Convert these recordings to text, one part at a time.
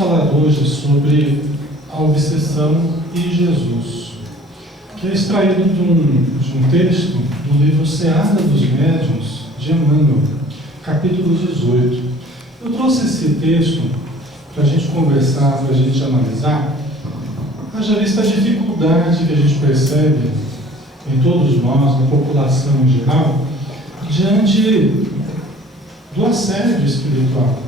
falar hoje sobre a obsessão e Jesus, que é extraído de um texto do livro Seara dos Médiuns, de Emmanuel, capítulo 18. Eu trouxe esse texto para a gente conversar, para a gente analisar, haja vista a dificuldade que a gente percebe em todos nós, na população em geral, diante do assédio espiritual,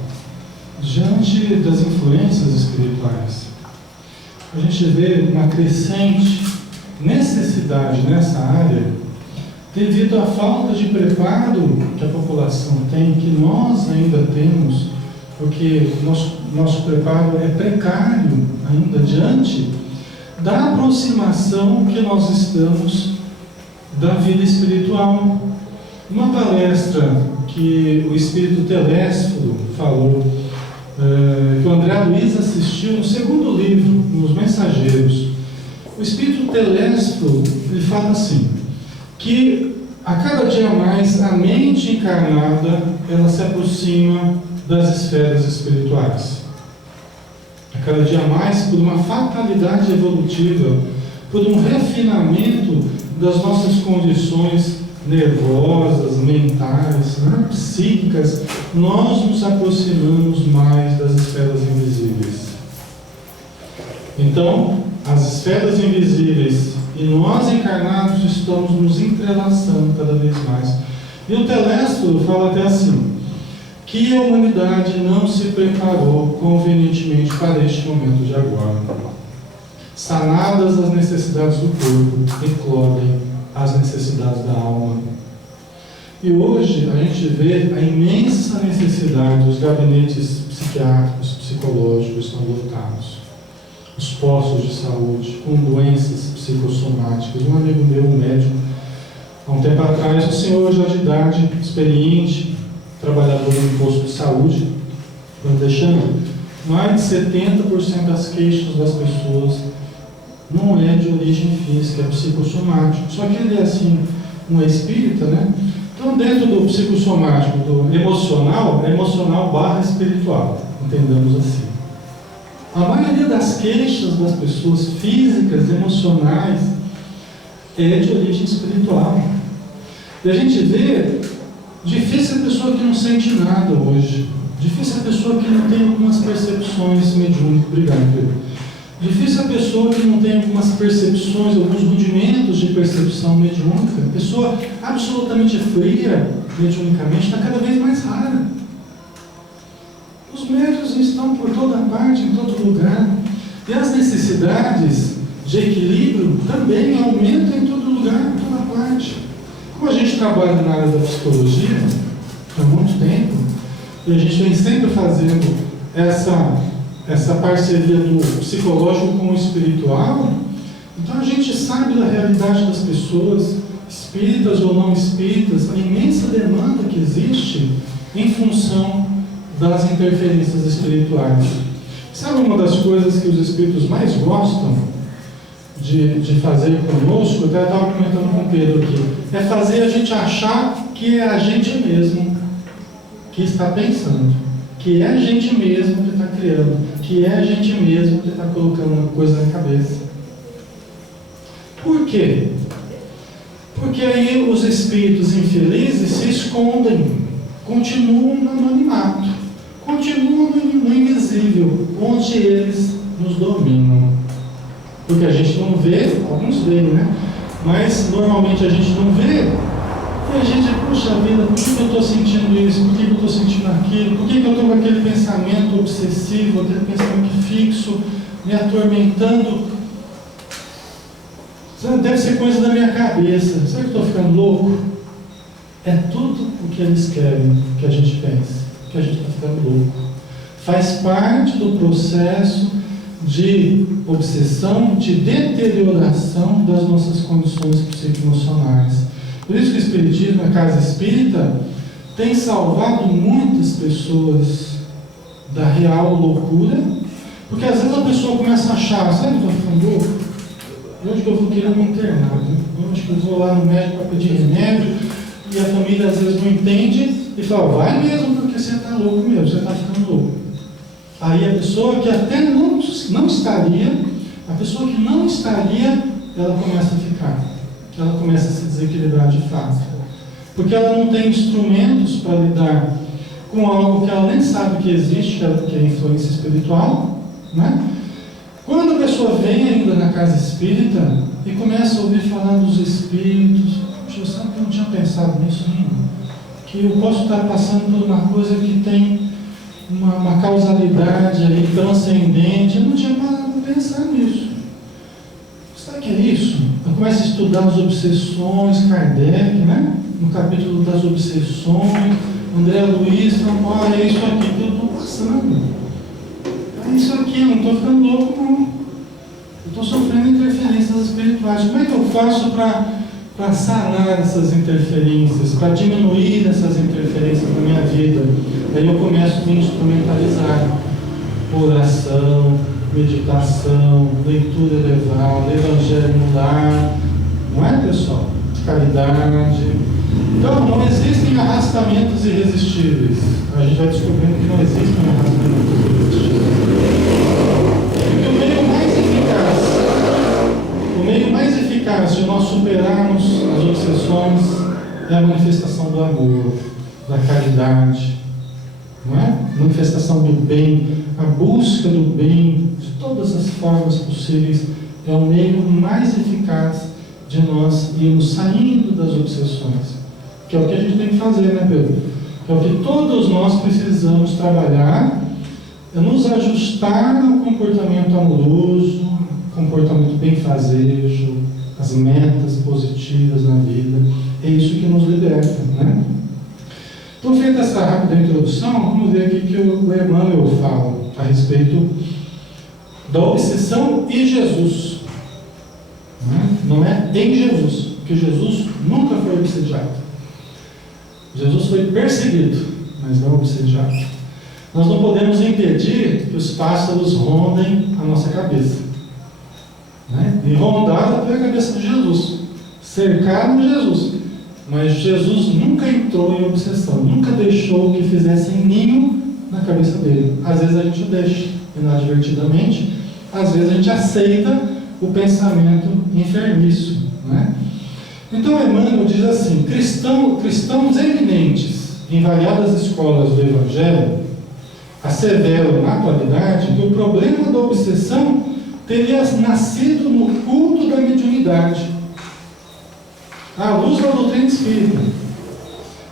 diante das influências espirituais. A gente vê uma crescente necessidade nessa área devido à falta de preparo que a população tem, que nós ainda temos, porque nosso preparo é precário ainda diante da aproximação que nós estamos da vida espiritual. Uma palestra que o Espírito Telésforo falou, que o André Luiz assistiu no segundo livro, nos Mensageiros. O Espírito Telésforo, ele fala assim, que a cada dia mais a mente encarnada, ela se aproxima das esferas espirituais. A cada dia mais, por uma fatalidade evolutiva, por um refinamento das nossas condições nervosas, mentais, psíquicas, nós nos aproximamos mais das esferas invisíveis. Então, as esferas invisíveis e nós encarnados estamos nos entrelaçando cada vez mais. E o Telésforo fala até assim, que a humanidade não se preparou convenientemente para este momento de agora. Sanadas as necessidades do corpo, eclodem as necessidades da alma. E hoje a gente vê a imensa necessidade dos gabinetes psiquiátricos, psicológicos estão lotados. Os postos de saúde com doenças psicossomáticas. Um amigo meu, um médico, há um tempo atrás, um senhor já de idade, experiente, trabalhador em posto de saúde, deixando mais de 70% das queixas das pessoas não é de origem física, é psicossomático. Só que ele é assim, não é espírita, né? Então, dentro do psicossomático, do emocional, é emocional barra espiritual, entendamos assim. A maioria das queixas das pessoas físicas, emocionais, é de origem espiritual. E a gente vê, difícil a pessoa que não sente nada hoje. Difícil a pessoa que não tem algumas percepções mediúnicas. Obrigado, Pedro. Difícil a pessoa que não tem algumas percepções, alguns rudimentos de percepção mediúnica. A pessoa absolutamente fria, mediunicamente, está cada vez mais rara. Os médiuns estão por toda parte, em todo lugar. E as necessidades de equilíbrio também aumentam em todo lugar, em toda parte. Como a gente trabalha na área da psicologia há muito tempo, e a gente vem sempre fazendo essa parceria do psicológico com o espiritual, então a gente sabe da realidade das pessoas, espíritas ou não espíritas, a imensa demanda que existe em função das interferências espirituais. Sabe uma das coisas que os espíritos mais gostam de fazer conosco, eu até estava comentando com o Pedro aqui, é fazer a gente achar que é a gente mesmo que está pensando, que é a gente mesmo que está criando, que é a gente mesmo que está colocando uma coisa na cabeça. Por quê? Porque aí os espíritos infelizes se escondem, continuam no anonimato, continuam no invisível, onde eles nos dominam. Porque a gente não vê, alguns veem, né? Mas normalmente a gente não vê, e a gente, puxa vida, por que eu estou sentindo isso? Por que eu estou sentindo aquilo? Por que eu estou com aquele pensamento obsessivo, aquele pensamento fixo, me atormentando? Deve ser coisa da minha cabeça. Será que eu estou ficando louco? É tudo o que eles querem que a gente pense, que a gente está ficando louco. Faz parte do processo de obsessão, de deterioração das nossas condições psicoemocionais. Por isso que o Espiritismo, a casa espírita, tem salvado muitas pessoas da real loucura, porque às vezes a pessoa começa a achar, sabe que eu estou ficando louco? Onde que eu vou querer me internar? Onde que eu vou lá no médico para pedir remédio? E a família às vezes não entende e fala, vai mesmo, porque você está louco mesmo, você está ficando louco. Aí a pessoa que até não estaria, a pessoa que não estaria, ela começa a ficar. Ela começa a se desequilibrar de fato. Porque ela não tem instrumentos para lidar com algo que ela nem sabe que existe, que é a influência espiritual, né? Quando a pessoa vem ainda na casa espírita e começa a ouvir falar dos espíritos, eu sabe que eu não tinha pensado nisso ainda, que eu posso estar passando por uma coisa que tem uma causalidade ali transcendente, eu não tinha parado para pensar nisso. Sabe o que é isso? Eu começo a estudar as obsessões, Kardec, né? No capítulo das obsessões, André Luiz fala, olha, é isso aqui que eu estou passando. É isso aqui, eu não estou ficando louco, não. Eu estou sofrendo interferências espirituais. Como é que eu faço para sanar essas interferências, para diminuir essas interferências na minha vida? Aí eu começo a me instrumentalizar. Oração, meditação, leitura elevada, evangelho no lar. Não é, pessoal? Caridade. Então, não existem arrastamentos irresistíveis. A gente vai descobrindo que não existem arrastamentos irresistíveis. Porque o meio mais eficaz de nós superarmos as obsessões é a manifestação do amor, da caridade, não é? Manifestação do bem, a busca do bem, de todas as formas possíveis, é o meio mais eficaz de nós irmos saindo das obsessões, que é o que a gente tem que fazer, né, Pedro? É o que todos nós precisamos trabalhar, é nos ajustar ao comportamento amoroso, comportamento benfazejo, as metas positivas na vida. É isso que nos liberta, né? Então, feita essa rápida introdução, vamos ver aqui que o Emmanuel fala a respeito da obsessão e Jesus. Não é em Jesus, porque Jesus nunca foi obsediado. Jesus foi perseguido, mas não obsediado. Nós não podemos impedir que os pássaros rondem a nossa cabeça, né? E rondaram até a cabeça de Jesus, cercaram Jesus, mas Jesus nunca entrou em obsessão, nunca deixou que fizessem ninho na cabeça dele. Às vezes a gente deixa inadvertidamente, às vezes a gente aceita o pensamento enfermiço, né? Então Emmanuel diz assim: cristãos eminentes em variadas escolas do Evangelho asseveram na atualidade que o problema da obsessão teria nascido no culto da mediunidade, à luz da doutrina espírita.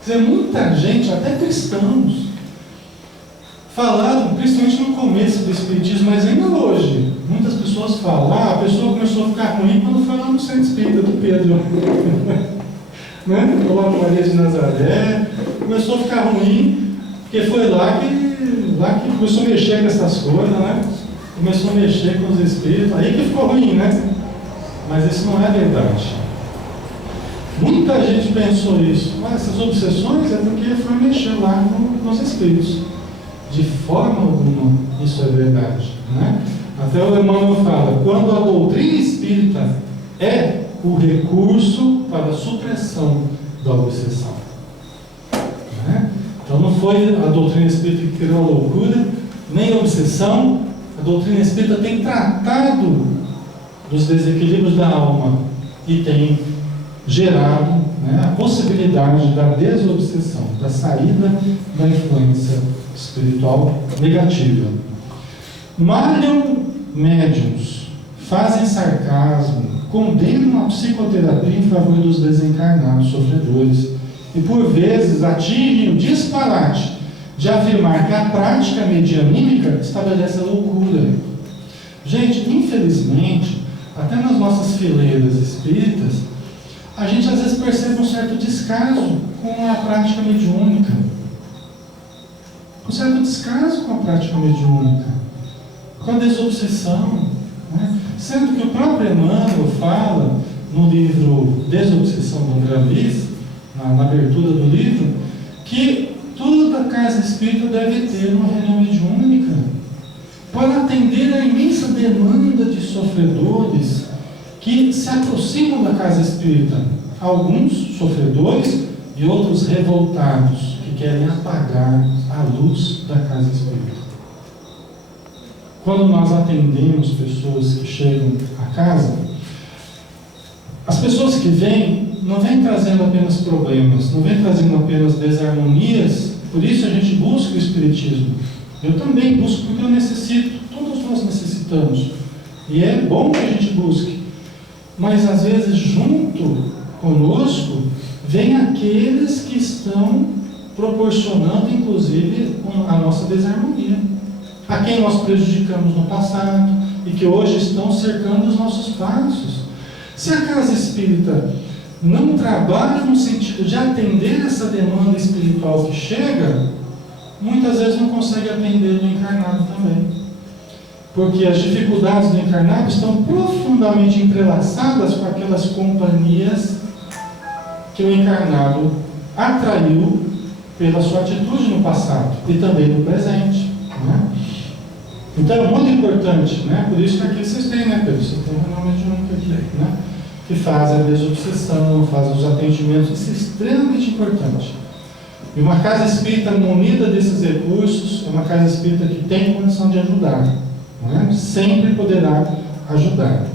Quer dizer, muita gente, até cristãos, falaram, principalmente no começo do Espiritismo, mas ainda hoje, muitas pessoas falam, a pessoa começou a ficar ruim quando foi lá no centro espírita do Pedro, né? Ou lá no Maria de Nazaré, começou a ficar ruim, porque foi lá que começou a mexer com essas coisas, né? Começou a mexer com os espíritos, aí que ficou ruim, né? Mas isso não é verdade. Muita gente pensou isso, mas essas obsessões é porque foi mexer lá com os espíritos. De forma alguma isso é verdade, né? Até o Emmanuel fala, quando a doutrina espírita é o recurso para a supressão da obsessão, né? Então não foi a doutrina espírita que criou a loucura, nem a obsessão. A doutrina espírita tem tratado dos desequilíbrios da alma e tem gerado, né, a possibilidade da desobsessão, da saída da influência espiritual negativa. Malham médiuns, fazem sarcasmo, condenam a psicoterapia em favor dos desencarnados sofredores e por vezes atingem o disparate de afirmar que a prática medianímica estabelece a loucura. Gente, infelizmente, até nas nossas fileiras espíritas, a gente às vezes percebe um certo descaso com a prática mediúnica. Um certo descaso com a prática mediúnica, com a desobsessão, né? Sendo que o próprio Emmanuel fala no livro Desobsessão do André Luiz, na abertura do livro, que toda casa espírita deve ter uma reunião mediúnica para atender a imensa demanda de sofredores que se aproximam da casa espírita. Alguns sofredores e outros revoltados, que querem apagar a luz da casa espírita. quando nós atendemos pessoas que chegam à casa, as pessoas que vêm, não vêm trazendo apenas problemas, não vêm trazendo apenas desarmonias, por isso a gente busca o Espiritismo. Eu também busco porque eu necessito, todos nós necessitamos. E é bom que a gente busque. Mas às vezes junto conosco, vem aqueles que estão proporcionando, inclusive, a nossa desarmonia. A quem nós prejudicamos no passado e que hoje estão cercando os nossos passos. Se a casa espírita não trabalha no sentido de atender essa demanda espiritual que chega, muitas vezes não consegue atender no encarnado também. Porque as dificuldades do encarnado estão profundamente entrelaçadas com aquelas companhias que o encarnado atraiu pela sua atitude no passado e também no presente, né? Então é muito importante, né? Por isso que aqui vocês têm, né, Pedro? Você tem o nome de um aqui, né? Que fazem a desobsessão, fazem os atendimentos, isso é extremamente importante. E uma casa espírita munida desses recursos é uma casa espírita que tem condição de ajudar, né? Sempre poderá ajudar.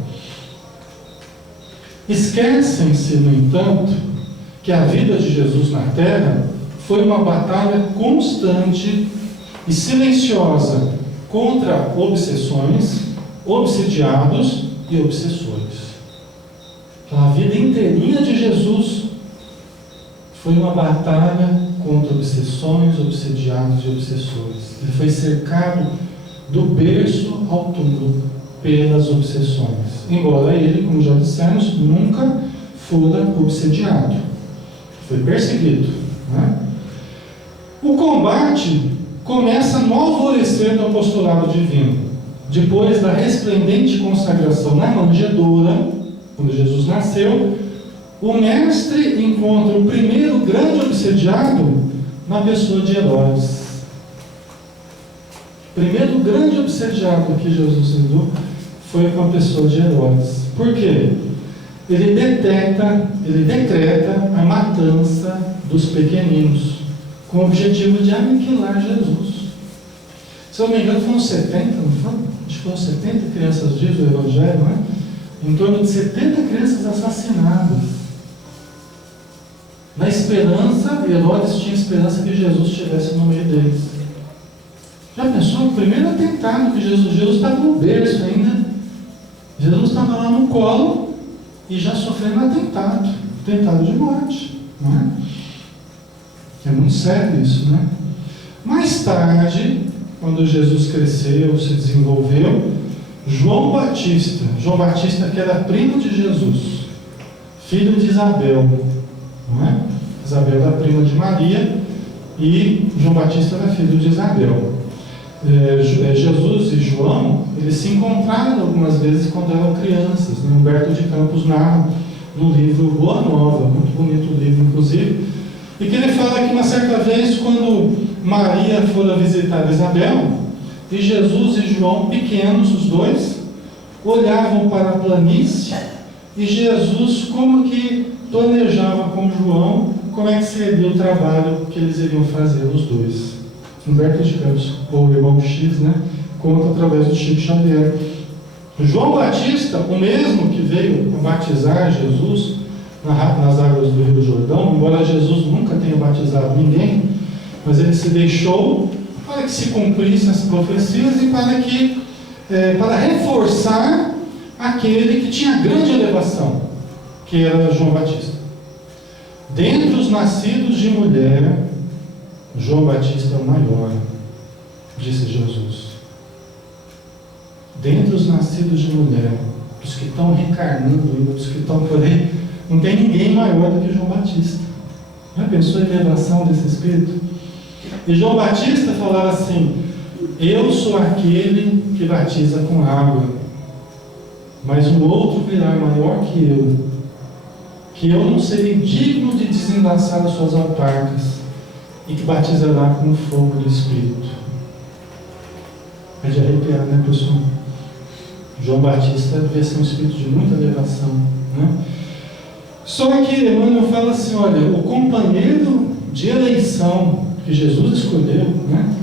Esquecem-se, no entanto, que a vida de Jesus na Terra foi uma batalha constante e silenciosa contra obsessões, obsediados e obsessores. Então, a vida inteirinha de Jesus foi uma batalha contra obsessões, obsediados e obsessores. Ele foi cercado do berço ao túmulo pelas obsessões. Embora ele, como já dissemos, nunca fora obsediado. Foi perseguido, né? O combate começa no alvorecer do apostolado divino. Depois da resplendente consagração na manjedoura, quando Jesus nasceu, o mestre encontra o primeiro grande obsediado na pessoa de Herodes. O primeiro grande obsediado que Jesus lidou foi com a pessoa de Herodes. Por quê? Ele decreta a matança dos pequeninos, com o objetivo de aniquilar Jesus. Se eu não me engano, foram 70, não foi? Acho que foram 70 crianças vivas do Evangelho, não é? Em torno de 70 crianças assassinadas. Na esperança, Herodes tinha esperança que Jesus estivesse no meio deles. Já pensou? O primeiro atentado que Jesus estava no berço ainda. Jesus estava lá no colo e já sofrendo atentado de morte, não é? É muito sério isso, né? Mais tarde, quando Jesus cresceu, se desenvolveu, João Batista que era primo de Jesus, filho de Isabel, não é? Isabel era prima de Maria e João Batista era filho de Isabel. Jesus e João, eles se encontraram algumas vezes quando eram crianças, né? Humberto de Campos narra no livro Boa Nova, muito bonito o livro, inclusive, e que ele fala que uma certa vez, quando Maria foi visitar Isabel, e Jesus e João, pequenos os dois, olhavam para a planície, e Jesus como que planejava com João como é que seria o trabalho que eles iriam fazer os dois. Humberto de Campos, ou irmão X, né, conta através do Chico Xavier. João Batista, o mesmo que veio batizar Jesus nas águas do Rio Jordão, embora Jesus nunca tenha batizado ninguém, mas ele se deixou para que se cumprissem as profecias e para reforçar aquele que tinha grande elevação, que era João Batista. Dentre os nascidos de mulher, João Batista é o maior, disse Jesus. Dentre os nascidos de mulher, os que estão reencarnando, os que estão por aí, não tem ninguém maior do que João Batista. Já pensou a elevação desse espírito? E João Batista falava assim: eu sou aquele que batiza com água, mas um outro virá maior que eu não serei digno de desenlaçar as suas alparcas, e que batizará com o fogo do Espírito. É de arrepiar, né, pessoal? João Batista devia ser um espírito de muita elevação, né? Só que Emmanuel fala assim: olha, o companheiro de eleição que Jesus escolheu, né,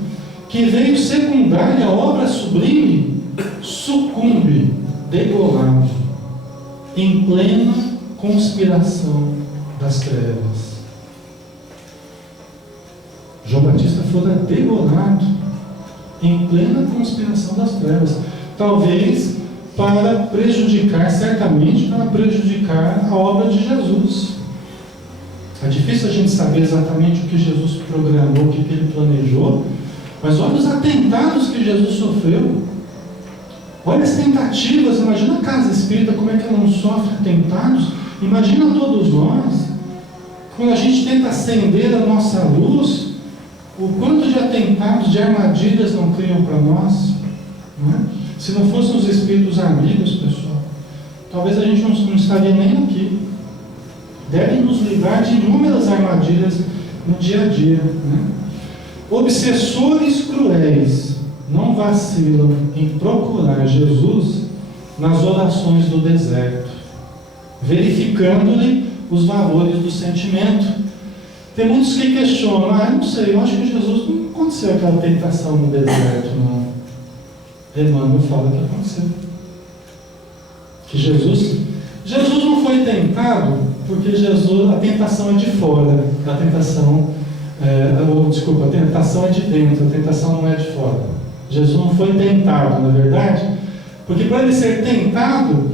que veio secundar a obra sublime, sucumbe, degolado, em plena conspiração das trevas. João Batista fora degolado em plena conspiração das trevas, talvez para prejudicar, certamente para prejudicar a obra de Jesus. É difícil a gente saber exatamente o que Jesus programou, o que ele planejou, mas olha os atentados que Jesus sofreu. Olha as tentativas. Imagina a casa espírita, como é que ela não sofre atentados. Imagina todos nós, quando a gente tenta acender a nossa luz, o quanto de atentados, de armadilhas não criam para nós, não é? Se não fossem os espíritos amigos, pessoal, talvez a gente não estaria nem aqui. Devem nos livrar de inúmeras armadilhas no dia a dia, né? Obsessores cruéis não vacilam em procurar Jesus nas orações do deserto, verificando-lhe os valores do sentimento. Tem muitos que questionam: não sei, eu acho que Jesus não aconteceu aquela tentação no deserto, não. Emmanuel fala que aconteceu. Que Jesus não foi tentado porque a tentação é de fora, a tentação é de dentro, a tentação não é de fora. Jesus não foi tentado, na verdade, porque para ele ser tentado,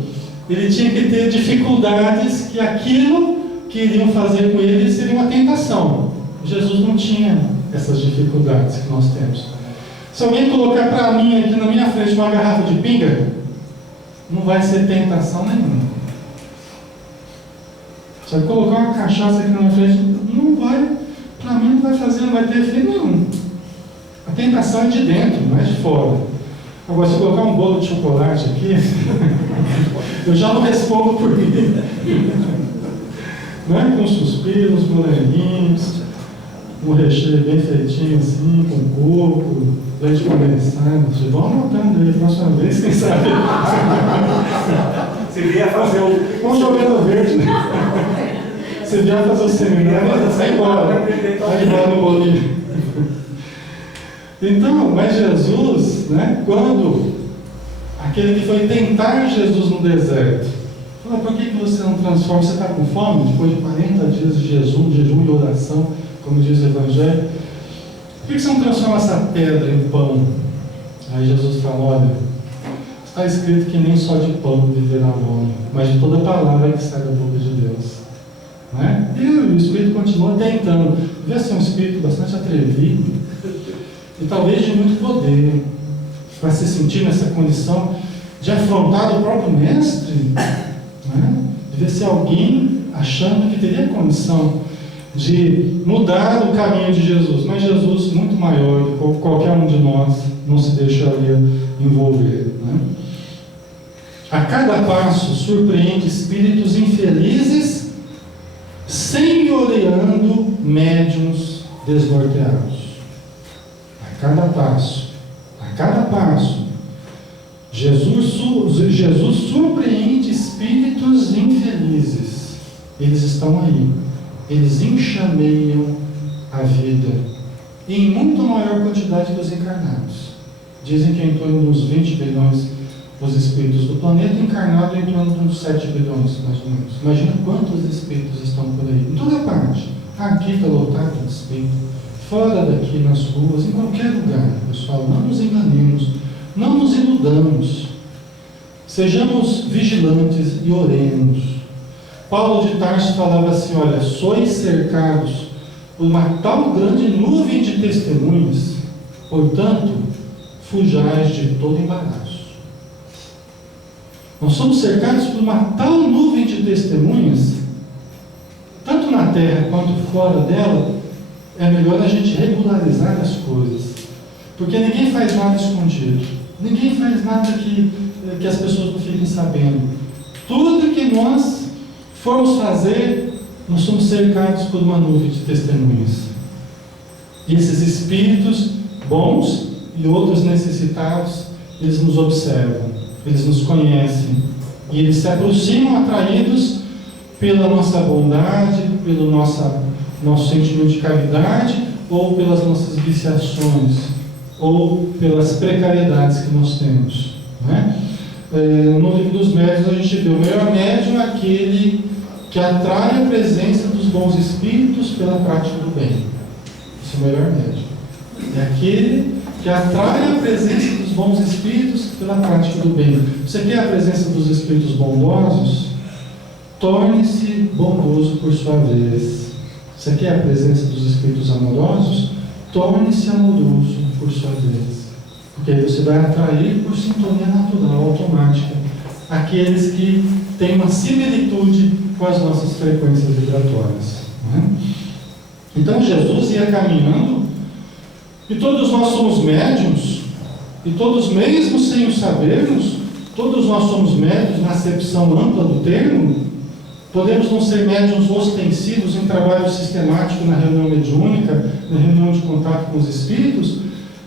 ele tinha que ter dificuldades que aquilo que iriam fazer com ele seria uma tentação. Jesus não tinha essas dificuldades que nós temos. Se alguém colocar para mim aqui na minha frente uma garrafa de pinga, não vai ser tentação nenhuma. Se eu colocar uma cachaça aqui na minha frente, não vai, para mim não vai fazer, não vai ter efeito nenhum. A tentação é de dentro, não é de fora. Agora, se eu colocar um bolo de chocolate aqui, eu já não respondo por mim. Não é? Com suspiros, moleninhos, um recheio bem feitinho assim, com coco, leite condensado. Vocês vão anotando aí, próxima vez, quem sabe. Você vier fazer o. Vamos jogar no verde, né? Você vier fazer o seminário, sai embora. Vai embora no bolinho. Então, mas Jesus, né, quando aquele que foi tentar Jesus no deserto, fala: por que você não transforma? Você está com fome? Depois de 40 dias de jejum e oração, como diz o Evangelho, por que você não transforma essa pedra em pão? Aí Jesus fala: olha, está escrito que nem só de pão viverá o homem, mas de toda palavra que sai da boca de Deus. Não é? E o Espírito continua tentando. Devia ser um Espírito bastante atrevido e talvez de muito poder, para se sentir nessa condição de afrontar o próprio Mestre. Né? Devia ser alguém achando que teria condição de mudar o caminho de Jesus, mas Jesus, muito maior do que qualquer um de nós, não se deixaria envolver. Né? A cada passo surpreende espíritos infelizes, senhoreando médiuns desnorteados. A cada passo, Jesus surpreende espíritos infelizes. Eles estão aí, eles enxameiam a vida em muito maior quantidade que os encarnados. Dizem que em torno dos 20 bilhões os espíritos do planeta, encarnado em torno de uns 7 bilhões, mais ou menos. Imagina quantos espíritos estão por aí, em toda parte. Aqui está lotado de espírito, fora daqui, nas ruas, em qualquer lugar, pessoal. Não nos enganemos, não nos iludamos. Sejamos vigilantes e oremos. Paulo de Tarso falava assim: olha, sois cercados por uma tal grande nuvem de testemunhas, portanto, fujais de todo embaraço. Nós somos cercados por uma tal nuvem de testemunhas, tanto na terra quanto fora dela. É melhor a gente regularizar as coisas, porque ninguém faz nada escondido, ninguém faz nada que as pessoas não fiquem sabendo. Tudo que nós formos fazer, nós somos cercados por uma nuvem de testemunhas. E esses espíritos bons e outros necessitados, eles nos observam, eles nos conhecem, e eles se aproximam atraídos pela nossa bondade, pelo nosso sentimento de caridade ou pelas nossas viciações. ou pelas precariedades que nós temos, né? No livro dos médiuns a gente vê o melhor médium é aquele que atrai a presença dos bons espíritos pela prática do bem. Esse é o melhor médium. É aquele que atrai a presença dos bons espíritos pela prática do bem. Você quer a presença dos espíritos bondosos? Torne-se bondoso por sua vez. Você quer a presença dos espíritos amorosos? Torne-se amoroso por sua vez. Porque aí você vai atrair por sintonia natural, automática, aqueles que têm uma similitude com as nossas frequências vibratórias, né? Então Jesus ia caminhando, e todos nós somos médiuns, e todos, mesmo sem o sabermos, todos nós somos médiuns na acepção ampla do termo. Podemos não ser médiuns ostensivos em trabalho sistemático na reunião mediúnica, na reunião de contato com os espíritos,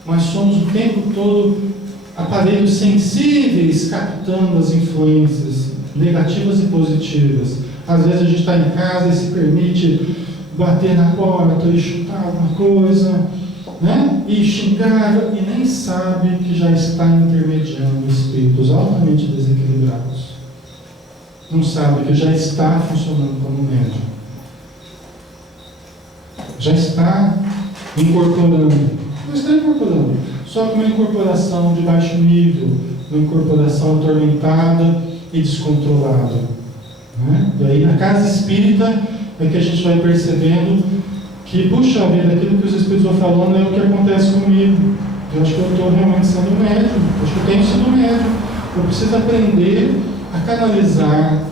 mas somos o tempo todo aparelhos sensíveis, captando as influências negativas e positivas. Às vezes a gente está em casa e se permite bater na porta e chutar alguma coisa, né? E xingar, e nem sabe que já está intermediando espíritos altamente desequilibrados. Não sabe que já está funcionando como médium. Já está incorporando. Não está incorporando. Só que uma incorporação de baixo nível, uma incorporação atormentada e descontrolada, né? E aí na casa espírita é que a gente vai percebendo que, puxa vida, aquilo que os espíritos vão falando é o que acontece comigo. Eu acho que eu estou realmente sendo médium, acho que eu tenho sido médium. Eu preciso aprender a canalizar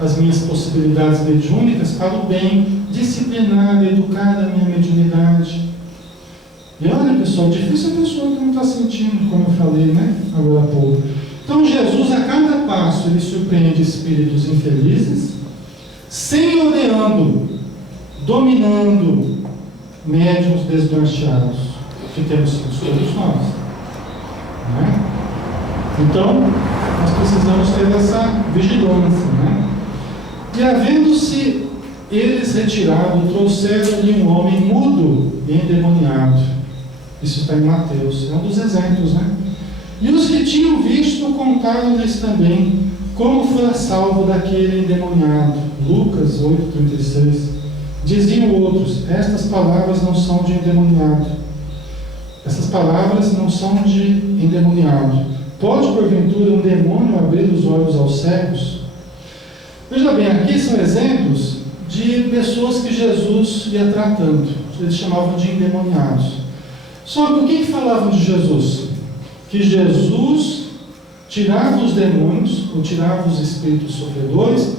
as minhas possibilidades mediúnicas para o bem, disciplinar, educar a minha mediunidade. E olha, pessoal, difícil a pessoa que não está sentindo, como eu falei, né, agora há pouco. Então Jesus, a cada passo, ele surpreende espíritos infelizes, senhoreando, dominando médiuns desnorteados, que temos sido todos nós, né? Então, nós precisamos ter essa vigilância, né? E havendo-se eles retirado, trouxeram-lhe um homem mudo e endemoniado. Isso está em Mateus, é um dos exemplos, né? E os que tinham visto contaram-lhes também como fora salvo daquele endemoniado. Lucas 8,36. Diziam outros: estas palavras não são de endemoniado. Essas palavras não são de endemoniado. Pode, porventura, um demônio abrir os olhos aos cegos? Veja bem, aqui são exemplos de pessoas que Jesus ia tratando. Eles chamavam de endemoniados. Só que o que falavam de Jesus? Que Jesus tirava os demônios, ou tirava os espíritos sofredores,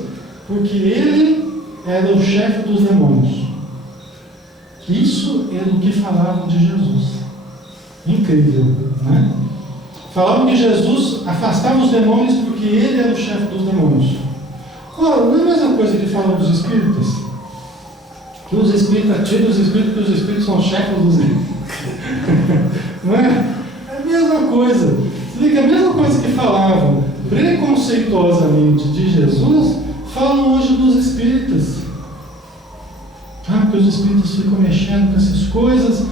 porque ele era o chefe dos demônios. Isso era o que falavam de Jesus. Incrível, né? Falavam que Jesus afastava os demônios porque ele era o chefe dos demônios. Ora, não é a mesma coisa que falam dos espíritas? Que os espíritas tiram os espíritos, que os espíritos são chefes dos demônios. Não é? É a mesma coisa. Você vê que a mesma coisa que falavam preconceituosamente de Jesus, falam hoje dos espíritas. Porque os espíritos ficam mexendo com essas coisas,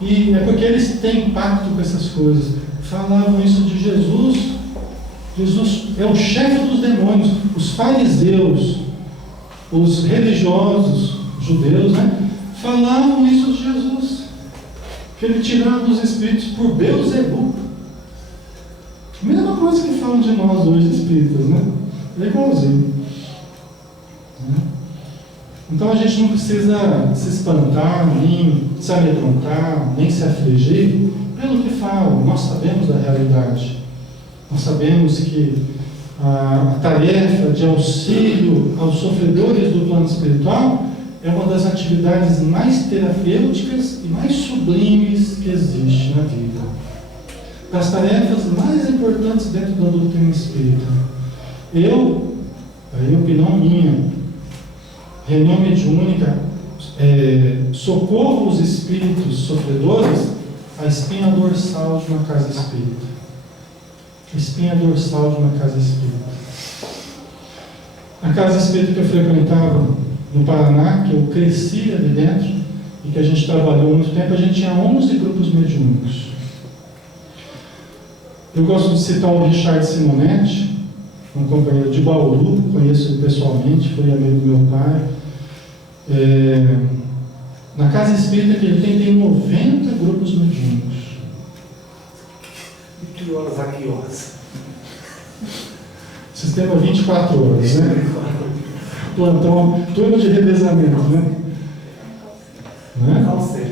e é porque eles têm impacto com essas coisas. Falavam isso de Jesus. Jesus é o chefe dos demônios. Os fariseus, os religiosos judeus, né, falavam isso de Jesus, que ele tirava os espíritos por Beelzebu. Mesma coisa que falam de nós hoje, espíritas, né? É igualzinho. Então a gente não precisa se espantar, nem se amedrontar, nem se afligir pelo que falam. Nós sabemos da realidade. Nós sabemos que a tarefa de auxílio aos sofredores do plano espiritual é uma das atividades mais terapêuticas e mais sublimes que existe na vida. Das tarefas mais importantes dentro da doutrina espírita. A opinião minha, reunião mediúnica, socorro os espíritos sofredores, a espinha dorsal de uma casa espírita. A espinha dorsal de uma casa espírita. A casa espírita que eu frequentava no Paraná, que eu cresci ali dentro, e que a gente trabalhou muito tempo, a gente tinha 11 grupos mediúnicos. Eu gosto de citar o Richard Simonetti, um companheiro de Bauru, conheço ele pessoalmente, foi amigo do meu pai. Na casa espírita que ele tem 90 grupos mediúnicos. E que horas a que horas? Sistema 24 horas, né? Plantão, turno de revezamento, né?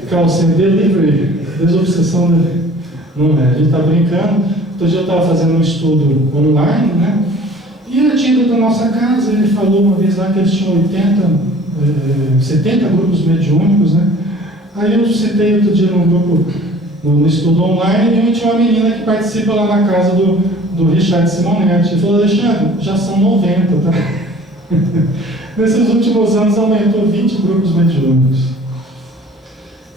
Call center, delivery, desobsessão, não é? A gente está brincando. Outro dia eu estava fazendo um estudo online, né? E ele tinha ido da nossa casa, ele falou uma vez lá que eles tinham 70 grupos mediúnicos, né? Aí eu citei outro dia num grupo, no estudo online, e tinha uma menina que participa lá na casa do Richard Simonetti. Ele falou: Alexandre, já são 90, tá? Nesses últimos anos aumentou 20 grupos mediúnicos.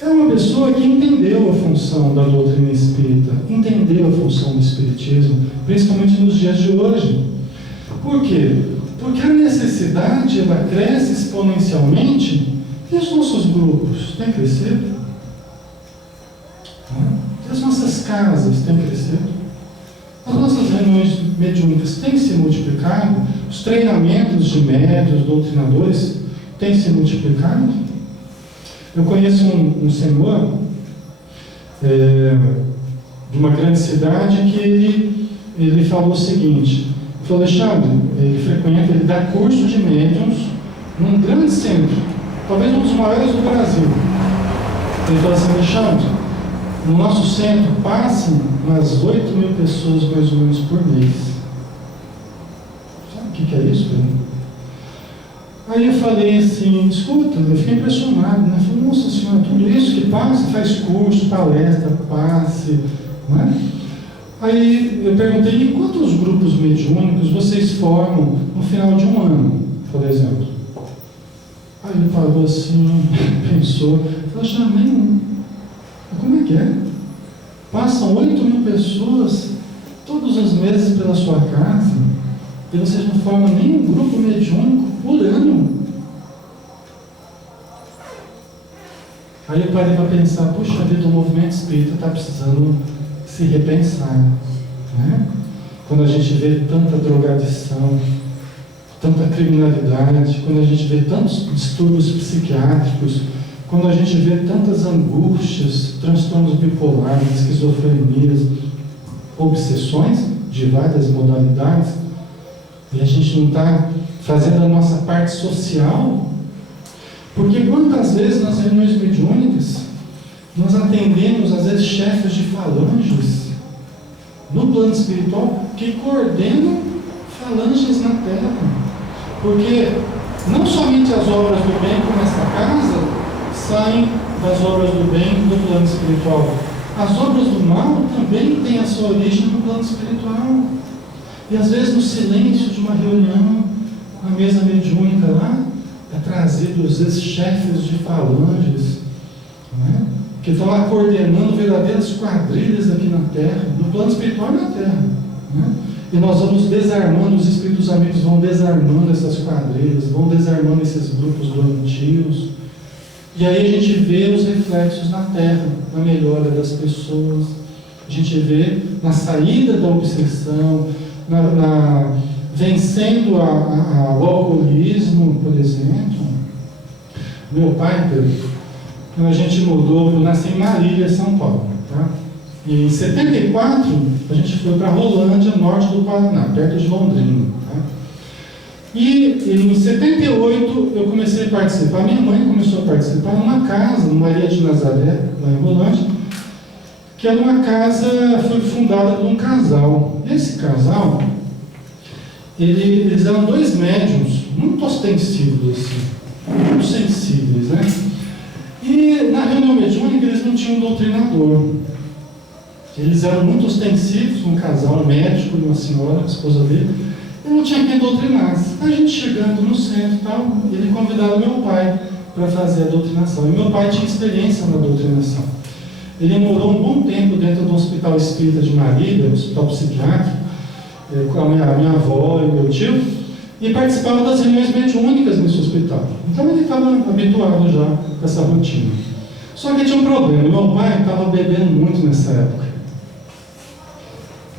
É uma pessoa que entendeu a função da doutrina espírita, entendeu a função do espiritismo, principalmente nos dias de hoje. Por quê? Porque a necessidade ela cresce exponencialmente e os nossos grupos têm crescido. E as nossas casas têm crescido. As nossas reuniões mediúnicas têm se multiplicado, os treinamentos de médiuns, doutrinadores têm se multiplicado. Eu conheço um senhor de uma grande cidade que ele falou o seguinte: ele falou: Alexandre, ele dá curso de médiuns num grande centro, talvez um dos maiores do Brasil. Ele falou assim: Alexandre, no nosso centro passam umas 8.000 pessoas mais ou menos por mês. Sabe o que é isso, Pedro? Aí eu falei assim: escuta, eu fiquei impressionado, né? Eu falei: nossa senhora, tudo isso que passa, faz curso, palestra, passe, não é? Aí eu perguntei: e quantos grupos mediúnicos vocês formam no final de um ano, por exemplo? Aí ele falou assim, pensou, falou: já nenhum. Como é que é? Passam 8.000 pessoas todos os meses pela sua casa e vocês não formam nenhum grupo mediúnico por ano. Aí eu parei para pensar: puxa vida, o movimento espírita está precisando se repensar, né? Quando a gente vê tanta drogadição, tanta criminalidade, quando a gente vê tantos distúrbios psiquiátricos, quando a gente vê tantas angústias, transtornos bipolares, esquizofrenias, obsessões de várias modalidades, e a gente não está fazendo a nossa parte social. Porque quantas vezes nas reuniões mediúnicas nós atendemos, às vezes, chefes de falanges no plano espiritual que coordenam falanges na Terra. Porque não somente as obras do bem, como essa casa, saem das obras do bem do plano espiritual. As obras do mal também têm a sua origem no plano espiritual. E às vezes no silêncio de uma reunião, na mesa mediúnica lá, é trazido às vezes chefes de falanges, não é? Que estão lá coordenando verdadeiras quadrilhas aqui na Terra, no plano espiritual e na Terra, não é? E nós vamos desarmando, os espíritos amigos vão desarmando essas quadrilhas, vão desarmando esses grupos doentios. E aí a gente vê os reflexos na Terra, na melhora das pessoas. A gente vê na saída da obsessão, vencendo o alcoolismo, por exemplo. Meu pai, Pedro, quando a gente mudou, eu nasci em Marília, São Paulo, tá? E em 74, a gente foi para Rolândia, norte do Paraná, perto de Londrina, tá? E em 78 eu comecei a participar, minha mãe começou a participar numa casa, no Maria de Nazaré, lá em Rolândia, que era uma casa, foi fundada por um casal. Esse casal, eles eram dois médiuns, muito ostensivos, assim, muito sensíveis, né? E na reunião mediúnica eles não tinham doutrinador. Eles eram muito ostensivos, um casal, um médico e uma senhora, a esposa dele, e não tinha quem doutrinasse. A gente chegando no centro e tal, ele convidava meu pai para fazer a doutrinação. E meu pai tinha experiência na doutrinação. Ele morou um bom tempo dentro do Hospital Espírita de Marília, um hospital psiquiátrico, com a minha avó e meu tio, e participava das reuniões mediúnicas nesse hospital. Então ele estava habituado já com essa rotina. Só que tinha um problema: meu pai estava bebendo muito nessa época.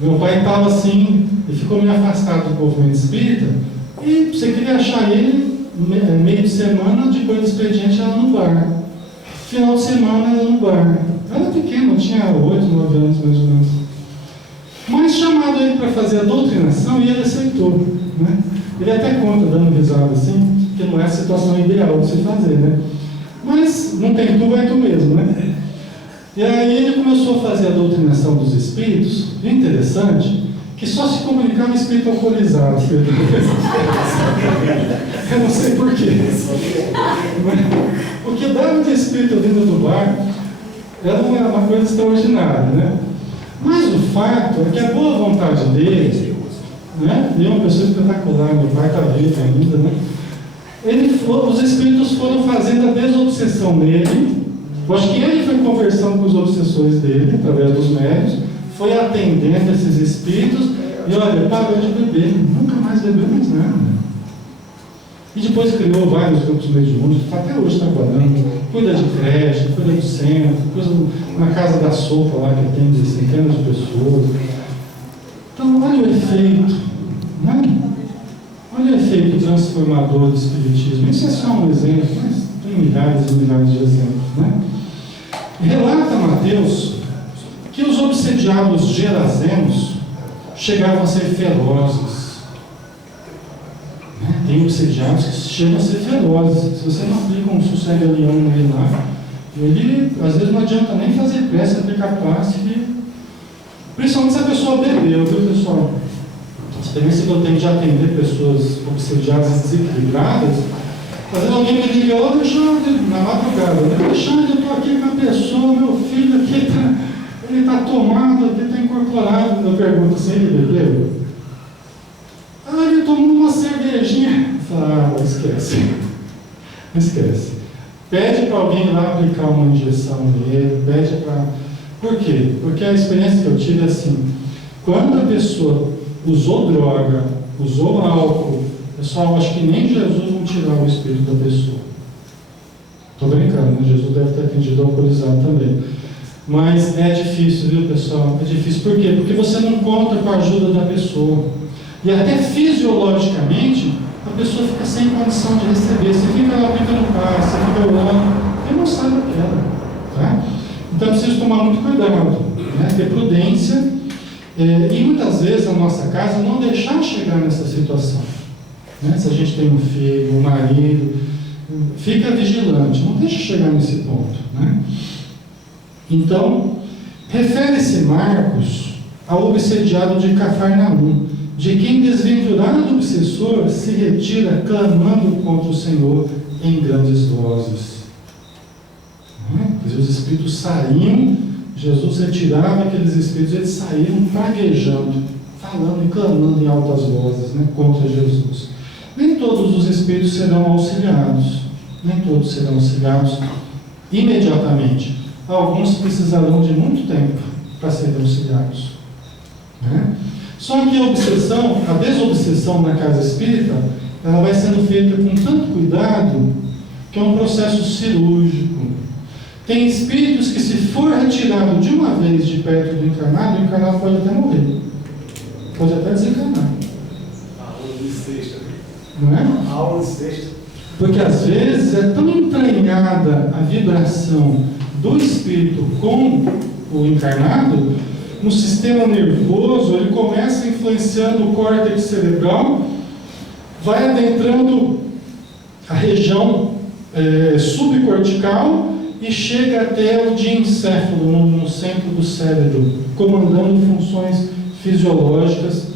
Meu pai estava assim, e ficou meio afastado do movimento espírita, e você queria achar ele meio de semana, depois do expediente, era no bar. Final de semana era no bar. Eu era pequeno, eu tinha 8, 9 anos mais ou menos. Mas chamaram ele para fazer a doutrinação e ele aceitou. Né? Ele até conta, dando risada assim, que não é a situação ideal de se fazer, né? Mas não tem tu, vai tu mesmo, né? E aí ele começou a fazer a doutrinação dos espíritos, e interessante, que só se comunicava espírito alcoolizado. Eu não sei porquê. O que dava de espírito dentro do bar era uma coisa extraordinária, né? Mas o fato é que a boa vontade dele, né? Ele é uma pessoa espetacular, meu pai está vivo ainda, né? Os espíritos foram fazendo a desobsessão nele. Eu acho que ele foi conversando com os obsessores dele, através dos médios, foi atendendo esses espíritos, e olha, parou de beber, nunca mais bebeu mais nada. E depois criou vários grupos mediúnicos, até hoje está trabalhando, cuida de creche, cuida do centro, cuida na casa da sopa lá, que tem centenas de pessoas. Então, olha o efeito, né? Olha o efeito transformador do Espiritismo. Isso é só um exemplo, mas tem milhares e milhares de exemplos, né? Relata Mateus que os obsediados gerazenos chegavam a ser ferozes. Né? Tem obsediados que chegam a ser ferozes. Se você não aplica um sossego-leão nele lá, ele às vezes não adianta nem fazer pressa, aplicar plástico, principalmente se a pessoa bebeu, viu, pessoal? A experiência que eu tenho de atender pessoas obsediadas e desequilibradas, às vezes alguém me liga, ô Alexandre, na madrugada, Alexandre, eu estou aqui com a pessoa, meu filho aqui, ele está tomado, ele está incorporado. Eu pergunto assim, ele bebeu? Ah, ele tomou uma cervejinha. Ah, esquece. Esquece. Pede para alguém lá aplicar uma injeção nele, pede para... Por quê? Porque a experiência que eu tive é assim, quando a pessoa usou droga, usou álcool, pessoal, acho que nem Jesus não tirar o espírito da pessoa. Estou brincando, né? Jesus deve ter atendido alcoolizado também. Mas é difícil, viu, pessoal? É difícil. Por quê? Porque você não conta com a ajuda da pessoa. E até fisiologicamente, a pessoa fica sem condição de receber. Você fica lá aplicando paz, você fica orando, e não sabe o que é. Tá? Então é preciso tomar muito cuidado, né? Ter prudência. E muitas vezes a nossa casa não deixar chegar nessa situação. Né? Se a gente tem um filho, um marido, fica vigilante, não deixa chegar nesse ponto. Né? Então, refere-se Marcos ao obsediado de Cafarnaum, de quem desventurado do obsessor se retira clamando contra o Senhor em grandes vozes. Os espíritos saíam, Jesus retirava aqueles espíritos, eles saíram praguejando, falando e clamando em altas vozes, né, contra Jesus. Nem todos os espíritos serão auxiliados, nem todos serão auxiliados imediatamente. Alguns precisarão de muito tempo para serem auxiliados. Né? Só que a desobsessão na casa espírita, ela vai sendo feita com tanto cuidado que é um processo cirúrgico. Tem espíritos que, se for retirado de uma vez de perto do encarnado, o encarnado pode até morrer, pode até desencarnar. Aula de sexta. Não é? Aula de sexta. Porque às vezes é tão entranhada a vibração do espírito com o encarnado, no sistema nervoso, ele começa influenciando o córtex cerebral, vai adentrando a região subcortical e chega até o diencéfalo, no centro do cérebro, comandando funções fisiológicas,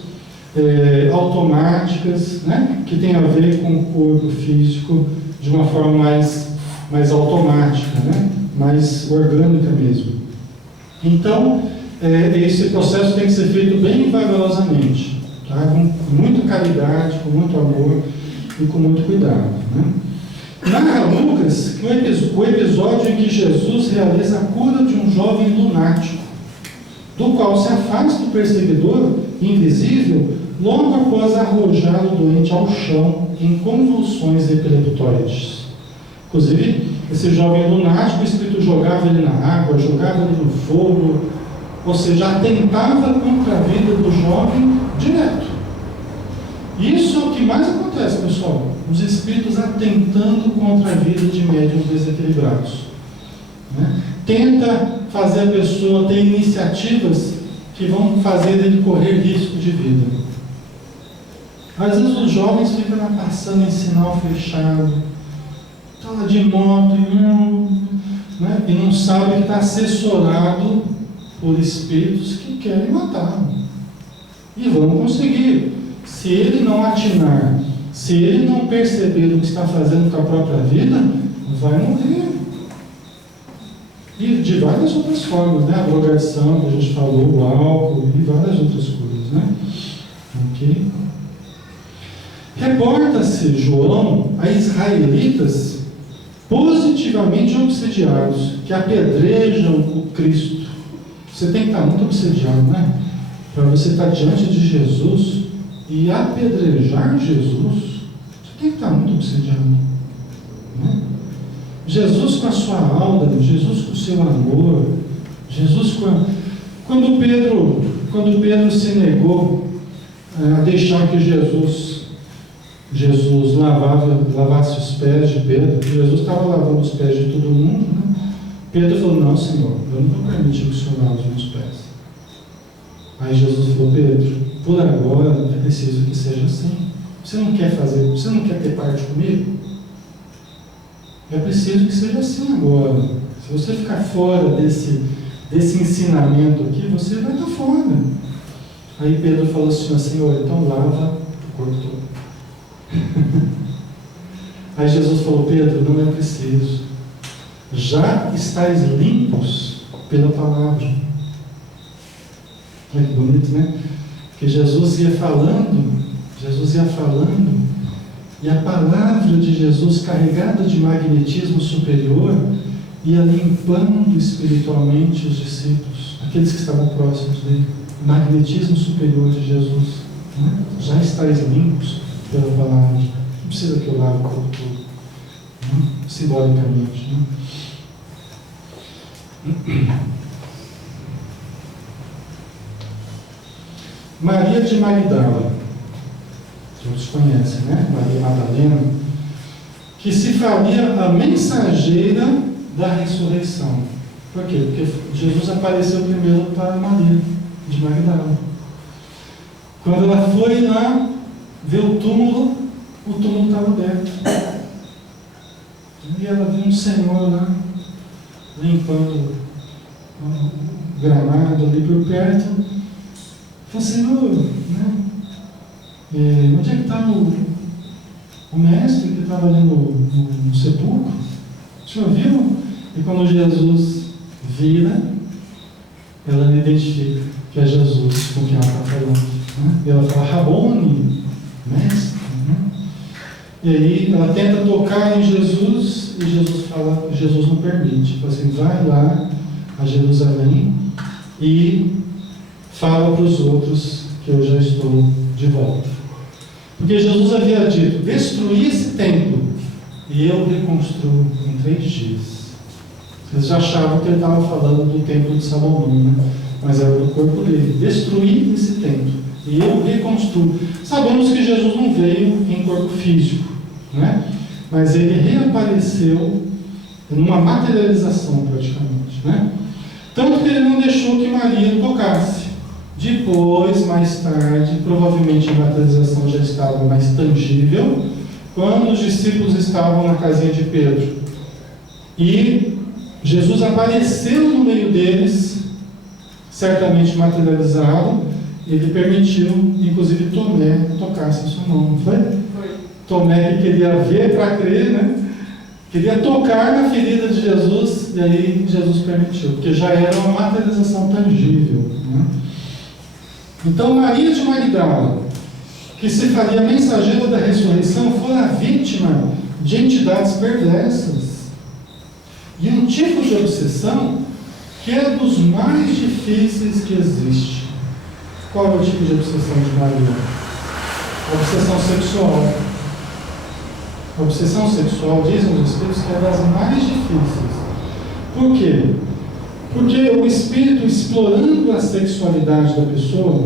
automáticas, né, que tem a ver com o corpo físico de uma forma mais automática, né, mais orgânica mesmo. Então, esse processo tem que ser feito bem vagarosamente, tá? Com muita caridade, com muito amor e com muito cuidado. Né? Narra Lucas o episódio em que Jesus realiza a cura de um jovem lunático, do qual se afasta o perseguidor invisível logo após arrojar o doente ao chão em convulsões epileptoides. Inclusive, esse jovem lunático, o espírito jogava ele na água, jogava ele no fogo, Ou seja, atentava contra a vida do jovem direto. Isso é o que mais acontece, pessoal. Os espíritos atentando contra a vida de médiuns desequilibrados. Né? Tenta fazer a pessoa ter iniciativas que vão fazer ele correr risco de vida. Às vezes os jovens ficam lá passando em sinal fechado, está lá de moto né? E não sabe que está assessorado por espíritos que querem matá-lo. E vão conseguir. Se ele não atinar, se ele não perceber o que está fazendo com a própria vida, vai morrer. E de várias outras formas, né? A drogadição que a gente falou, o álcool e várias outras coisas, né? Ok? Reporta-se João a israelitas positivamente obsediados, que apedrejam o Cristo. Você tem que estar muito obsediado, né? Para você estar diante de Jesus e apedrejar Jesus, você tem que estar muito obsediado. Né? Jesus com a sua alda, Jesus com o seu amor, Jesus com a... Quando Pedro se negou a deixar que Jesus lavasse os pés de Pedro, Jesus estava lavando os pés de todo mundo, né? Pedro falou: não, Senhor, eu não vou permitir que o Senhor lave os meus pés. Aí Jesus falou: Pedro, por agora é preciso que seja assim. Você não quer ter parte comigo? É preciso que seja assim agora. Se você ficar fora desse ensinamento aqui, você vai estar fora. Aí Pedro falou assim: Senhor, então lava o corpo todo. Aí Jesus falou: Pedro, não é preciso. Já estáis limpos pela palavra. Olha que bonito, né? Porque Jesus ia falando, e a palavra de Jesus, carregada de magnetismo superior, ia limpando espiritualmente os discípulos, aqueles que estavam próximos dele. O magnetismo superior de Jesus. Né? Já estáis limpos pela palavra. Não precisa que eu lave o corpo todo. Né? Simbolicamente. Né? Maria de Magdala, todos conhecem, né? Maria Madalena, que se faria a mensageira da ressurreição. Por quê? Porque Jesus apareceu primeiro para Maria de Magdala. Quando ela foi lá ver o túmulo estava aberto. E ela viu um senhor lá limpando o gramado ali por perto. Falei: Senhor, né? Onde é que está o mestre que estava ali no sepulcro? O senhor viu? E quando Jesus vira, ela identifica que é Jesus com quem ela está falando. Né? E ela fala: Rabone, mestre. Né? E aí ela tenta tocar em Jesus e Jesus não permite. Fala assim: vai lá a Jerusalém e fala para os outros que eu já estou de volta. Porque Jesus havia dito: destruí esse templo e eu reconstruo em 3 dias. Eles já achavam que ele estava falando do templo de Salomão, né? Mas era do corpo dele. Destruí esse templo e eu reconstruo. Sabemos que Jesus não veio em corpo físico, né? Mas ele reapareceu numa materialização praticamente, né? Tanto que ele não deixou que Maria tocasse. Depois, mais tarde, provavelmente a materialização já estava mais tangível, quando os discípulos estavam na casinha de Pedro e Jesus apareceu no meio deles, certamente materializado. Ele permitiu, inclusive, Tomé tocasse a sua mão, não foi? Foi. Tomé, que queria ver para crer, né? Queria tocar na ferida de Jesus, e aí Jesus permitiu, porque já era uma materialização tangível, né? Então, Maria de Magdala, que se faria mensageira da ressurreição, fora vítima de entidades perversas e um tipo de obsessão que é dos mais difíceis que existe. Qual é o tipo de obsessão de Maria? A obsessão sexual. A obsessão sexual, dizem os espíritos, que é das mais difíceis. Por quê? Porque o espírito, explorando a sexualidade da pessoa,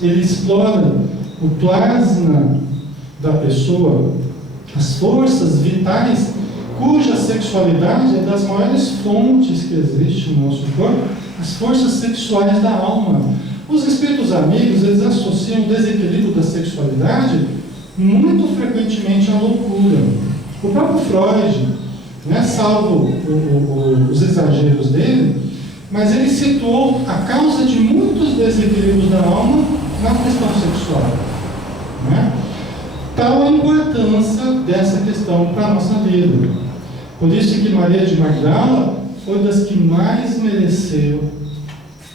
ele explora o plasma da pessoa, as forças vitais, cuja sexualidade é das maiores fontes que existe no nosso corpo, as forças sexuais da alma. Os espíritos amigos, eles associam o desequilíbrio da sexualidade muito frequentemente à loucura. O próprio Freud, né, salvo os exageros dele, mas ele situou a causa de muitos desequilíbrios da alma na questão sexual. Né? Tal a importância dessa questão para a nossa vida. Por isso que Maria de Magdala foi das que mais mereceu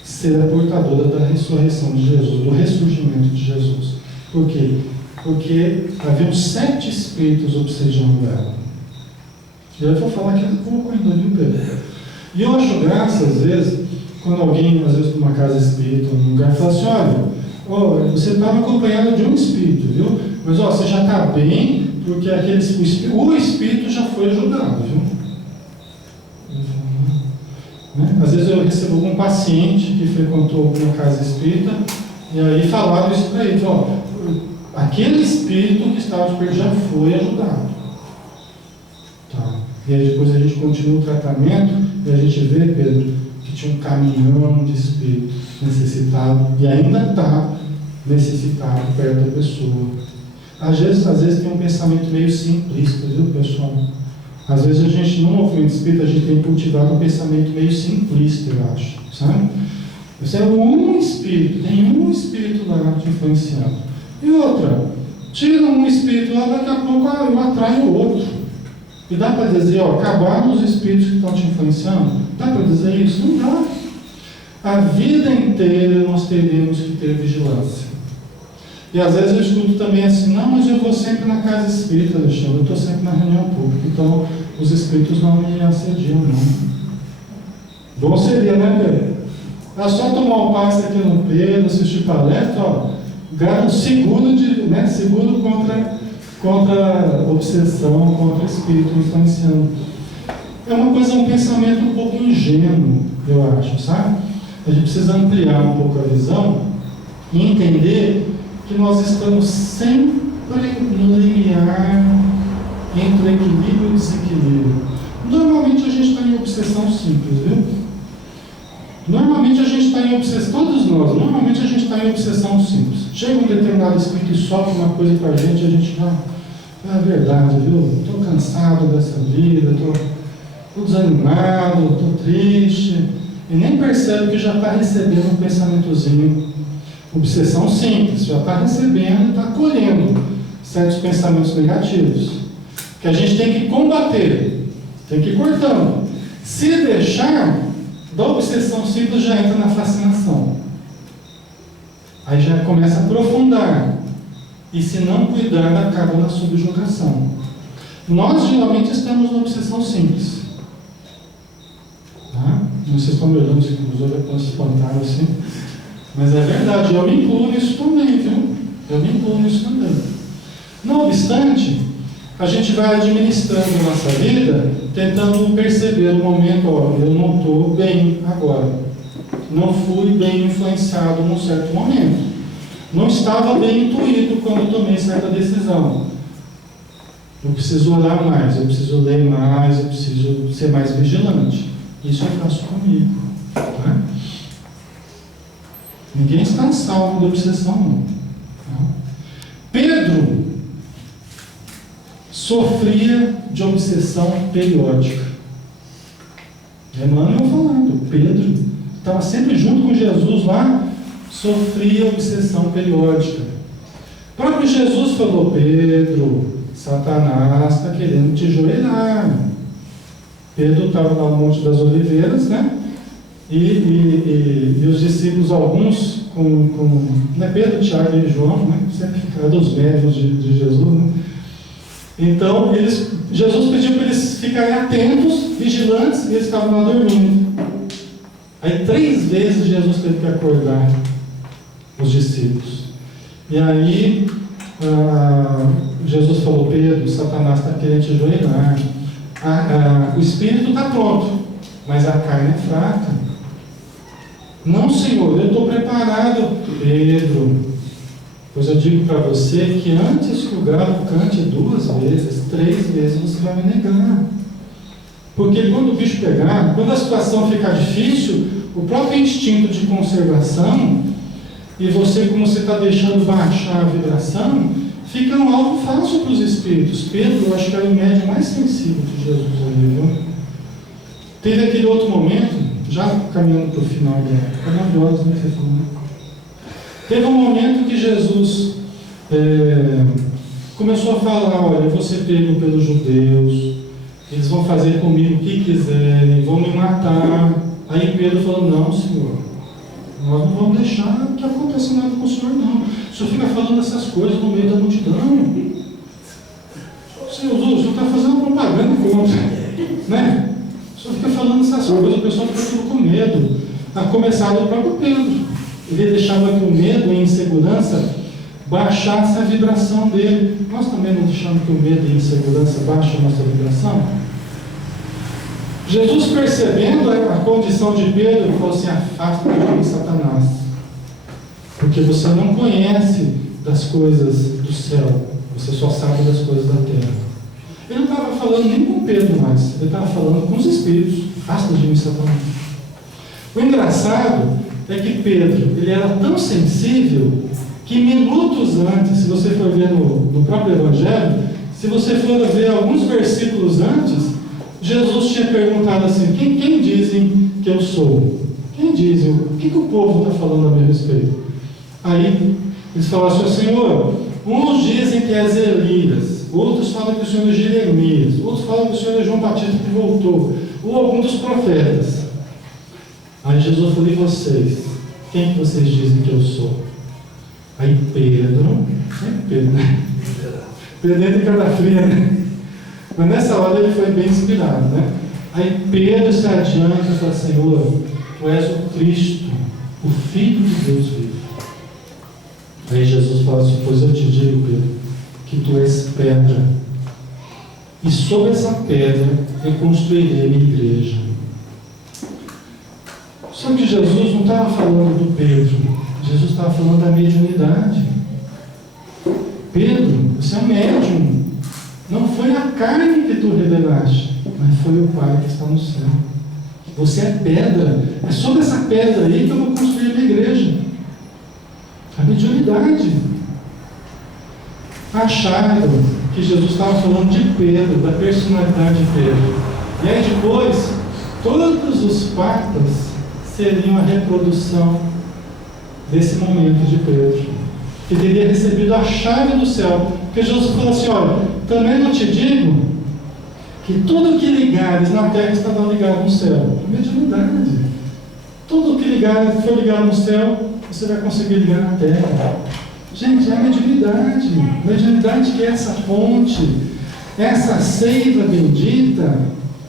ser a portadora da ressurreição de Jesus, do ressurgimento de Jesus. Por quê? Porque haviam 7 espíritos obsediando ela. E eu vou falar que ela colocou ainda, viu, Pedro? E eu acho graça, às vezes, quando alguém, às vezes, numa casa espírita, num lugar, fala assim: olha, você estava acompanhado de um espírito, viu? Mas você já está bem, porque o espírito já foi ajudado, viu? Né? Às vezes eu recebo algum paciente que frequentou uma casa espírita, e aí falaram isso para ele: aquele espírito que estava de perto já foi ajudado. Tá. E aí depois a gente continua o tratamento, e a gente vê, Pedro, que tinha um caminhão de espírito necessitado, e ainda está necessitado perto da pessoa. Às vezes tem um pensamento meio simplista, viu, pessoal? Às vezes a gente, no movimento espírita, a gente tem cultivado um pensamento meio simplista, eu acho, sabe? Você é um espírito, tem um espírito lá te influenciando. E outra, tira um espírito lá, daqui a pouco eu atraio o outro. E dá para dizer, acabaram os espíritos que estão te influenciando? Dá para dizer isso? Não dá. A vida inteira nós teremos que ter vigilância. E às vezes eu escuto também assim: não, mas eu vou sempre na casa espírita, Alexandre, eu estou sempre na reunião pública, então os espíritos não me assediam, não. Bom seria, né, Pedro? É só tomar um passe aqui no Pedro, assistir palestra, seguro contra obsessão, contra espírito influenciando. É uma coisa, um pensamento um pouco ingênuo, eu acho, sabe? A gente precisa ampliar um pouco a visão e entender que nós estamos sempre no limiar entre o equilíbrio e o desequilíbrio. Normalmente a gente está em obsessão simples, viu? Normalmente a gente está em obsessão, todos nós, normalmente a gente está em obsessão simples. Chega um determinado espírito e sofre uma coisa para a gente já, é verdade, viu? Estou cansado dessa vida, estou desanimado, estou triste, e nem percebe que já está recebendo um pensamentozinho. Obsessão simples, já está recebendo e está acolhendo certos pensamentos negativos, que a gente tem que combater, tem que ir cortando. Se deixar, da obsessão simples já entra na fascinação. Aí já começa a aprofundar. E se não cuidar, acaba na subjugação. Nós geralmente estamos na obsessão simples. Tá? Vocês estão me olhando, se os espantaram assim. Mas é verdade, eu me incluo nisso também, viu? Eu me incluo nisso também. Não obstante, a gente vai administrando a nossa vida, tentando perceber o momento: eu não estou bem agora. Não fui bem influenciado num certo momento. Não estava bem intuído quando tomei certa decisão. Eu preciso orar mais, eu preciso ler mais, eu preciso ser mais vigilante. Isso eu faço comigo. Tá? Ninguém está salvo da obsessão, não. Pedro sofria de obsessão periódica. Emmanuel falando, Pedro estava sempre junto com Jesus lá, sofria obsessão periódica. O próprio Jesus falou: Pedro, Satanás está querendo te joelhar. Pedro estava lá no Monte das Oliveiras, né? E os discípulos, alguns, né, Pedro, Tiago e João, né, sempre eram os médios de Jesus, né? Então, Jesus pediu para eles ficarem atentos, vigilantes, e eles estavam lá dormindo. Aí 3 vezes Jesus teve que acordar os discípulos. E aí, Jesus falou: Pedro, Satanás está querendo te ajoelhar. O espírito está pronto, mas a carne é fraca. Não, Senhor, eu estou preparado. Pedro, pois eu digo para você que antes que o galo cante 2 vezes, 3 vezes você vai me negar. Porque quando o bicho pegar, quando a situação ficar difícil, o próprio instinto de conservação, e você, como você está deixando baixar a vibração, fica um alvo fácil para os espíritos. Pedro, eu acho que era o médium mais sensível de Jesus ali, viu? Teve aquele outro momento, já caminhando para o final da maravilhosa, né, que você falou, né? Teve um momento que Jesus começou a falar: olha, eu vou ser pego pelos judeus, eles vão fazer comigo o que quiserem, vão me matar. Aí Pedro falou: não, Senhor, nós não vamos deixar que aconteça nada com o Senhor, não. O Senhor fica falando essas coisas no meio da multidão. O Senhor está fazendo propaganda contra, né? O Senhor fica falando essas coisas, o pessoal fica tudo com medo. A começar do próprio Pedro. Ele deixava que o medo e a insegurança baixasse a vibração dele. Nós também não deixamos que o medo e a insegurança baixem a nossa vibração? Jesus, percebendo a condição de Pedro, falou assim: afasta de mim, Satanás, porque você não conhece das coisas do céu, você só sabe das coisas da terra. Ele não estava falando nem com Pedro mais, ele estava falando com os espíritos: afasta de mim, Satanás. O engraçado é que Pedro, ele era tão sensível que minutos antes, se você for ver no próprio Evangelho, se você for ver alguns versículos antes, Jesus tinha perguntado assim: quem dizem que eu sou? Quem dizem? O que o povo está falando a meu respeito? Aí eles falaram assim: Senhor, uns dizem que és Elias, outros falam que o Senhor é Jeremias, outros falam que o Senhor é João Batista que voltou, ou algum dos profetas. Aí Jesus falou: e vocês? Quem que vocês dizem que eu sou? Aí Pedro, né? Pedro entra em cada fria, né? Mas nessa hora ele foi bem inspirado, né? Aí Pedro se adianta e fala: Senhor, tu és o Cristo, o Filho de Deus vivo. Aí Jesus fala assim: pois eu te digo, Pedro, que tu és pedra, e sobre essa pedra eu construirei a minha igreja. Só que Jesus não estava falando do Pedro, Jesus estava falando da mediunidade. Pedro, você é um médium. Não foi a carne que tu revelaste, mas foi o Pai que está no céu. Você é pedra. É sobre essa pedra aí que eu vou construir a minha igreja. A mediunidade. Acharam que Jesus estava falando de Pedro, da personalidade de Pedro. E aí depois, todos os papas seriam a reprodução desse momento de Pedro, que teria recebido a chave do céu. Porque Jesus falou assim: olha, também não te digo que tudo que ligares na terra estará ligado no céu. Mediunidade. Tudo que for ligado no céu, você vai conseguir ligar na terra. Gente, é a mediunidade. Mediunidade que é essa fonte, essa seiva bendita,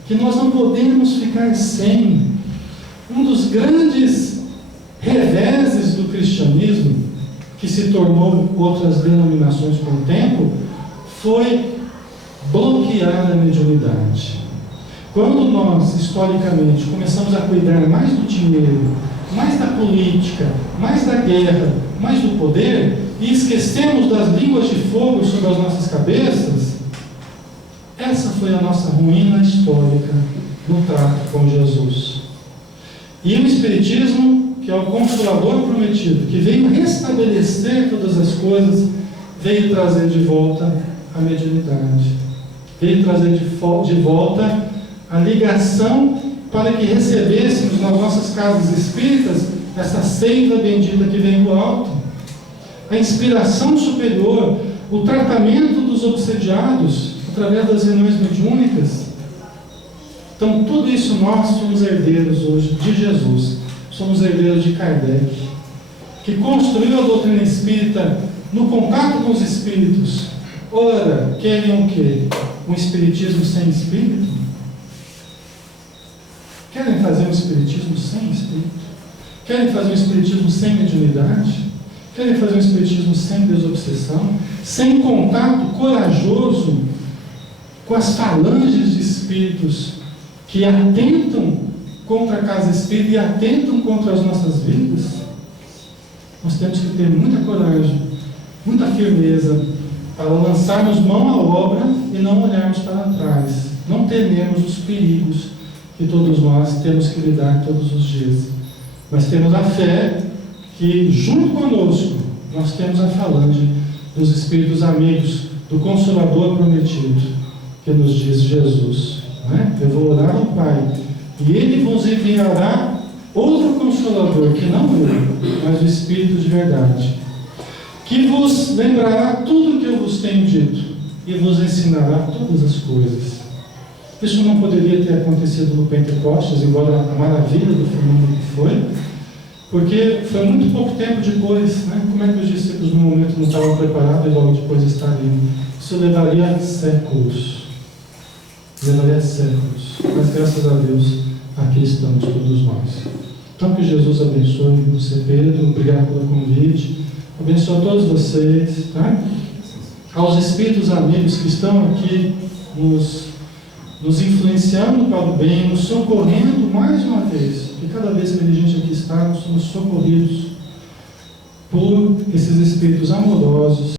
que nós não podemos ficar sem. Um dos grandes reveses do cristianismo, que se tornou outras denominações com o tempo, foi bloquear a mediunidade. Quando nós, historicamente, começamos a cuidar mais do dinheiro, mais da política, mais da guerra, mais do poder, e esquecemos das línguas de fogo sobre as nossas cabeças, essa foi a nossa ruína histórica no trato com Jesus. E o Espiritismo, que é o Consolador prometido, que veio restabelecer todas as coisas, veio trazer de volta a mediunidade, veio trazer de volta a ligação para que recebêssemos nas nossas casas espíritas essa seiva bendita que vem do alto, a inspiração superior, o tratamento dos obsediados através das reuniões mediúnicas. Então, tudo isso nós somos herdeiros hoje de Jesus, somos herdeiros de Kardec, que construiu a doutrina espírita no contato com os espíritos. Ora, querem o quê? Um espiritismo sem espírito? Querem fazer um espiritismo sem espírito? Querem fazer um espiritismo sem mediunidade? Querem fazer um espiritismo sem desobsessão? Sem contato corajoso com as falanges de espíritos que atentam contra a casa espírita e atentam contra as nossas vidas, nós temos que ter muita coragem, muita firmeza para lançarmos mão à obra e não olharmos para trás. Não tememos os perigos que todos nós temos que lidar todos os dias. Mas temos a fé que, junto conosco, nós temos a falange dos Espíritos amigos, do Consolador prometido, que nos diz Jesus, né? Eu vou orar ao Pai, e Ele vos enviará outro Consolador, que não eu, mas o Espírito de verdade, que vos lembrará tudo o que eu vos tenho dito, e vos ensinará todas as coisas. Isso não poderia ter acontecido no Pentecostes, embora a maravilha do fenômeno que foi, porque foi muito pouco tempo depois, né? Como é que os discípulos no momento não estavam preparados e logo depois estariam? Isso levaria séculos. Levaria séculos. Mas graças a Deus, aqui estamos todos nós. Então que Jesus abençoe você, Pedro. Obrigado pelo convite. Abençoe a todos vocês, tá? Aos Espíritos amigos que estão aqui nos influenciando para o bem, nos socorrendo mais uma vez, porque cada vez que a gente aqui está, nós somos socorridos por esses Espíritos amorosos,